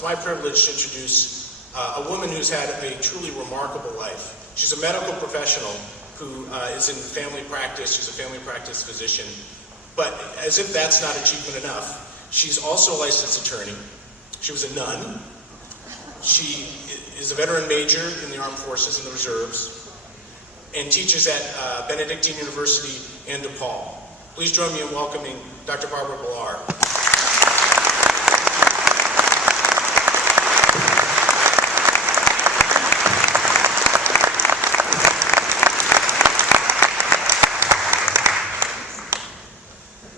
It's my privilege to introduce a woman who's had a truly remarkable life. She's a medical professional who is in family practice. She's a family practice physician. But as if that's not achievement enough, she's also a licensed attorney. She was a nun. She is a veteran major in the Armed Forces and the Reserves, and teaches at Benedictine University and DePaul. Please join me in welcoming Dr. Barbara Bellar.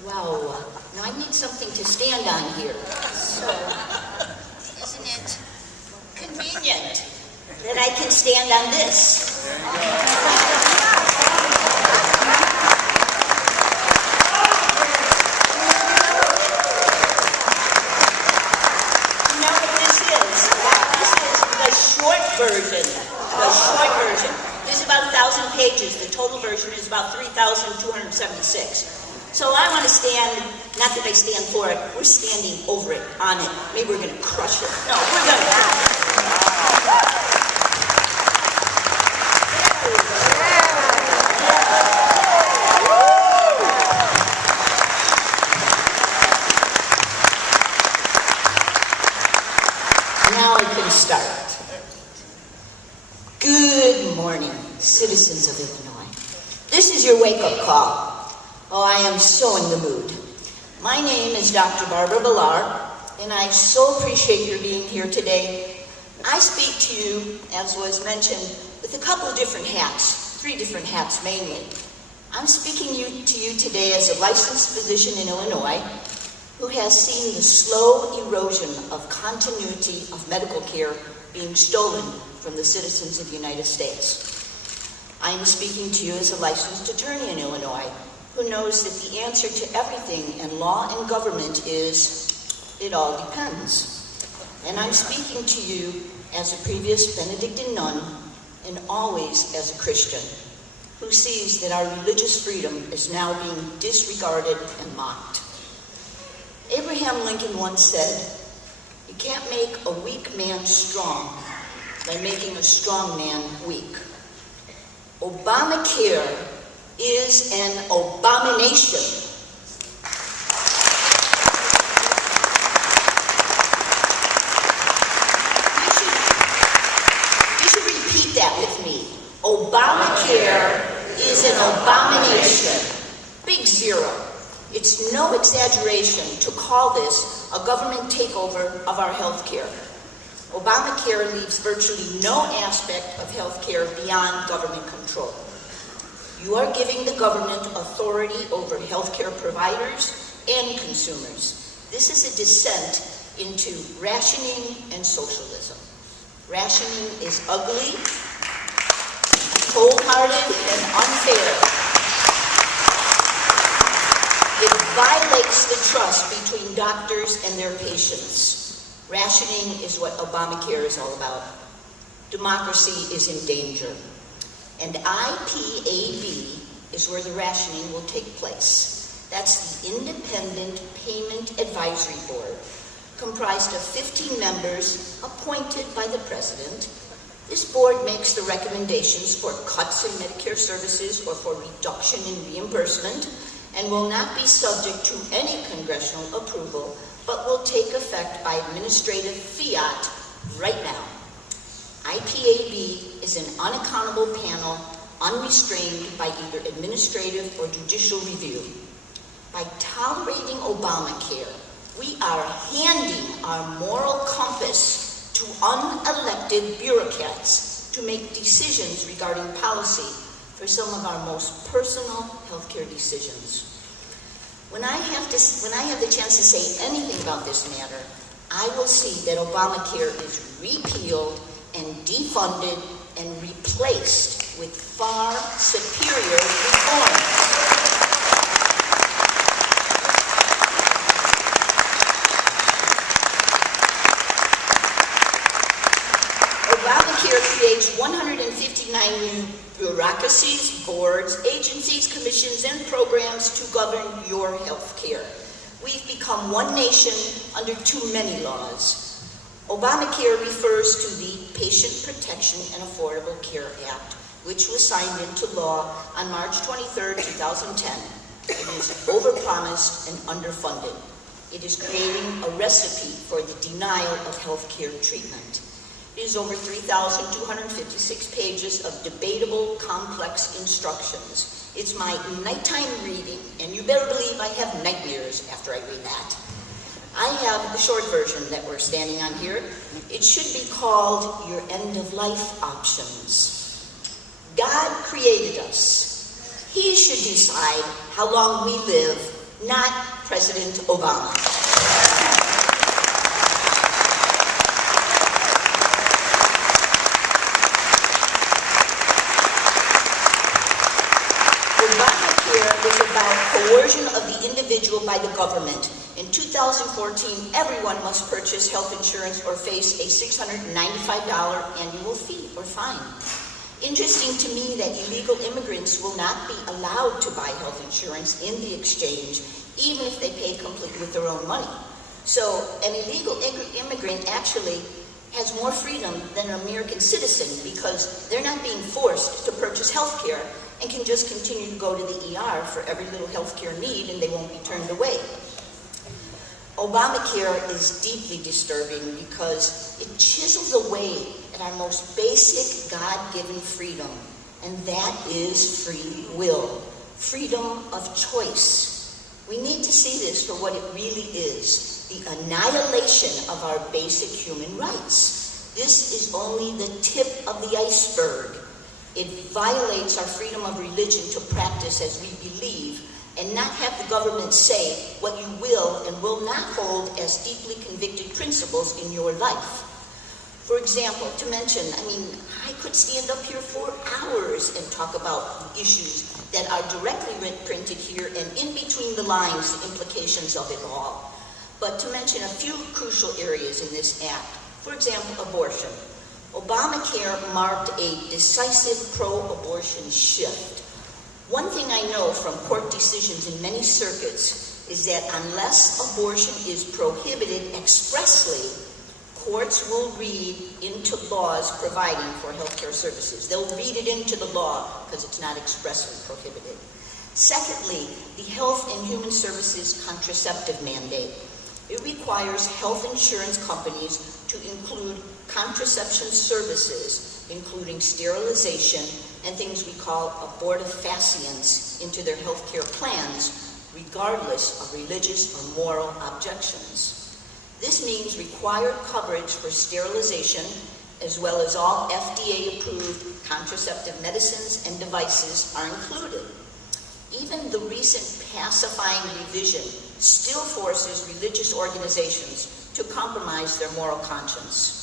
Wow, now I need something to stand on here. So, isn't it convenient that I can stand on this? Version. The short version. This is about 1,000 pages. The total version is about 3,276. So I want to stand, not that I stand for it, we're standing over it, on it. Maybe we're going to crush it. No, we're going to. Now I can start. Good morning, citizens of Illinois. This is your wake-up call. Oh, I am so in the mood. My name is Dr. Barbara Bellar, and I so appreciate your being here today. I speak to you, as was mentioned, with a couple of different hats, 3 different hats mainly. I'm speaking to you today as a licensed physician in Illinois who has seen the slow erosion of continuity of medical care being stolen from the citizens of the United States. I am speaking to you as a licensed attorney in Illinois who knows that the answer to everything in law and government is, it all depends. And I'm speaking to you as a previous Benedictine nun and always as a Christian who sees that our religious freedom is now being disregarded and mocked. Abraham Lincoln once said, "You can't make a weak man strong by making a strong man weak." Obamacare is an abomination. You should repeat that with me. Obamacare is an abomination. Big zero. It's no exaggeration to call this a government takeover of our health care. Obamacare leaves virtually no aspect of health care beyond government control. You are giving the government authority over health care providers and consumers. This is a descent into rationing and socialism. Rationing is ugly, cold-hearted, and unfair. It violates the trust between doctors and their patients. Rationing is what Obamacare is all about. Democracy is in danger. And IPAB is where the rationing will take place. That's the Independent Payment Advisory Board, comprised of 15 members appointed by the President. This board makes the recommendations for cuts in Medicare services or for reduction in reimbursement, and will not be subject to any congressional approval, but will take effect by administrative fiat right now. IPAB is an unaccountable panel, unrestrained by either administrative or judicial review. By tolerating Obamacare, we are handing our moral compass to unelected bureaucrats to make decisions regarding policy for some of our most personal healthcare decisions. When I have the chance to say anything about this matter, I will see that Obamacare is repealed and defunded and replaced with far superior reforms. Obamacare creates 159 new bureaucracies, boards, agencies, commissions, and programs to govern your health care. We've become one nation under too many laws. Obamacare refers to the Patient Protection and Affordable Care Act, which was signed into law on March 23, 2010. It is overpromised and underfunded. It is creating a recipe for the denial of health care treatment. It is over 3,256 pages of debatable, complex instructions. It's my nighttime reading, and you better believe I have nightmares after I read that. I have the short version that we're standing on here. It should be called Your End of Life Options. God created us. He should decide how long we live, not President Obama. Obamacare is about coercion of the individual by the government. In 2014, everyone must purchase health insurance or face a $695 annual fee or fine. Interesting to me that illegal immigrants will not be allowed to buy health insurance in the exchange, even if they pay completely with their own money. So an illegal immigrant actually has more freedom than an American citizen because they're not being forced to purchase health care and can just continue to go to the ER for every little health care need and they won't be turned away. Obamacare is deeply disturbing because it chisels away at our most basic God-given freedom, and that is free will, freedom of choice. We need to see this for what it really is, the annihilation of our basic human rights. This is only the tip of the iceberg. It violates our freedom of religion to practice as we believe and not have the government say what you will and will not hold as deeply convicted principles in your life. For example, to mention, I could stand up here for hours and talk about issues that are directly printed here and in between the lines, the implications of it all. But to mention a few crucial areas in this act, for example, abortion. Obamacare marked a decisive pro-abortion shift. One thing I know from court decisions in many circuits is that unless abortion is prohibited expressly, courts will read into laws providing for health care services. They'll read it into the law because it's not expressly prohibited. Secondly, the Health and Human Services contraceptive mandate. It requires health insurance companies to include contraception services, including sterilization and things we call abortifacients, into their health care plans, regardless of religious or moral objections. This means required coverage for sterilization, as well as all FDA-approved contraceptive medicines and devices are included. Even the recent pacifying revision still forces religious organizations to compromise their moral conscience.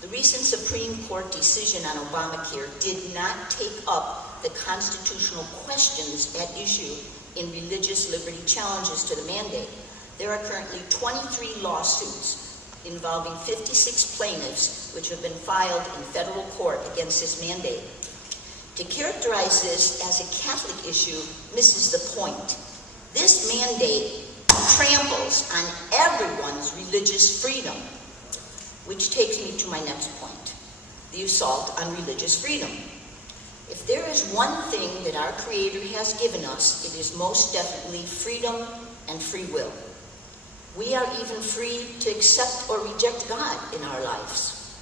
The recent Supreme Court decision on Obamacare did not take up the constitutional questions at issue in religious liberty challenges to the mandate. There are currently 23 lawsuits involving 56 plaintiffs which have been filed in federal court against this mandate. To characterize this as a Catholic issue misses the point. This mandate tramples on everyone's religious freedom, which takes me to my next point, the assault on religious freedom. If there is one thing that our Creator has given us, it is most definitely freedom and free will. We are even free to accept or reject God in our lives.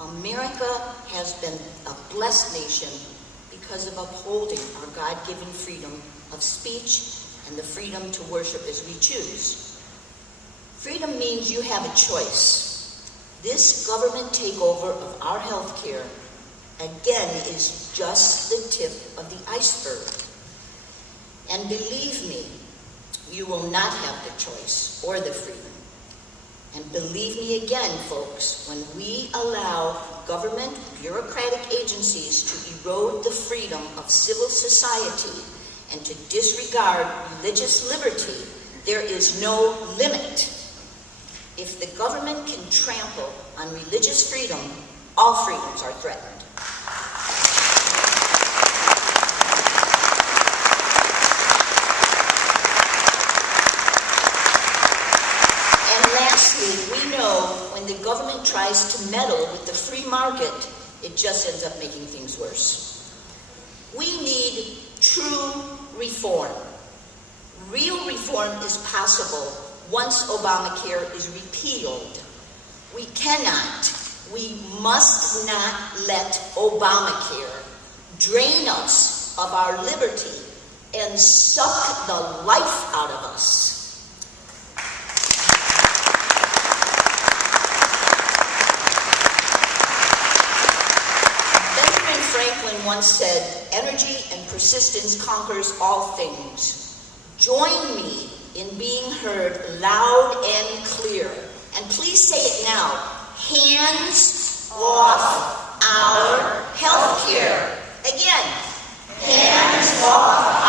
America has been a blessed nation because of upholding our God-given freedom of speech and the freedom to worship as we choose. Freedom means you have a choice. This government takeover of our health care, again, is just the tip of the iceberg. And believe me, you will not have the choice or the freedom. And believe me again, folks, when we allow government bureaucratic agencies to erode the freedom of civil society and to disregard religious liberty, there is no limit. If the government can trample on religious freedom, all freedoms are threatened. And lastly, we know when the government tries to meddle with the free market, it just ends up making things worse. We need true reform. Real reform is possible once Obamacare is repealed. We cannot, we must not let Obamacare drain us of our liberty and suck the life out of us. Benjamin Franklin once said, "Energy and persistence conquers all things." Join me in being heard loud and clear. And please say it now. Hands off our health care. Again. Hands off